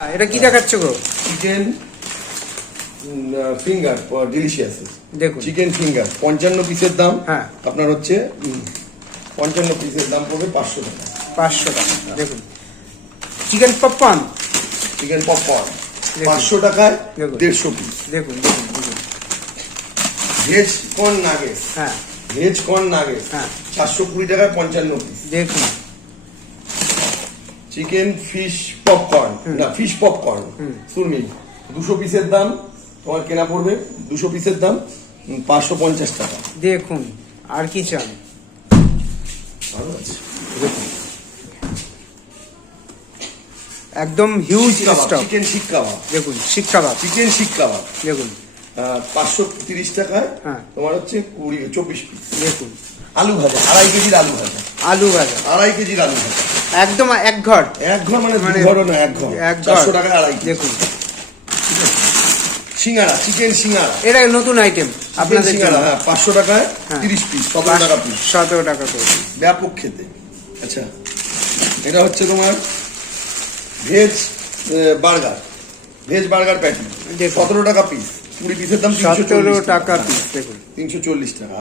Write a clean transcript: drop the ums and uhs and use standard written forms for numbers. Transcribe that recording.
এটা কি দেখাচ্ছ গো? Chicken finger delicious. দেখুন চিকেন ফিঙ্গার 55 পিসের দাম। হ্যাঁ আপনার হচ্ছে 55 পিসের দাম পড়বে 500 টাকা। 500 টাকা। দেখুন চিকেন পপকর্ন, চিকেন পপকর্ন দেখুন। 500 টাকায় দেখুন। 150 পিস। দেখুন দেখুন দেখুন ভেজ কর্ন নাগেটস, হ্যাঁ ভেজ কর্ন নাগেটস হ্যাঁ 420 টাকায় 55 পিস। দেখুন চিকেন ফিশ পপকর্ন, না ফিশ পপকর্ন সুরমি 200 পিসের দাম তোমার কেনা পড়বে 200 পিসের দাম 550 টাকা। দেখুন আর কি চান? ভালো আছে। দেখুন একদম হিউজ স্টক। চিকেন শিক কাবাব, দেখুন শিক কাবাব, চিকেন শিক কাবাব দেখুন 530 টাকায় হ্যাঁ তোমার হচ্ছে 24 পিস। দেখুন আলু ভাজা 2.5 কেজির আলু ভাজা, আলু ভাজা 2.5 কেজির আলু ভাজা একদম এক ঘর, এক ঘর মানে মানে দু ঘরও না, এক ঘর এক ঘর। 400 টাকায় 2.5 কেজি। দেখুন সিঙ্গারা, চিকেন সিঙ্গারা, এটা নতুন আইটেম আপনাদের জন্য। সিঙ্গারা হ্যাঁ 500 টাকায় হ্যাঁ। 30 পিস, 17 টাকা পিস। 17 টাকা করে। ব্যাপক খেতে। আচ্ছা এটা হচ্ছে তোমার veg burger, veg burger patty দেখুন। 17 টাকা পিস, 20 পিসের দাম 17 টাকা পিস। দেখুন 340 টাকা।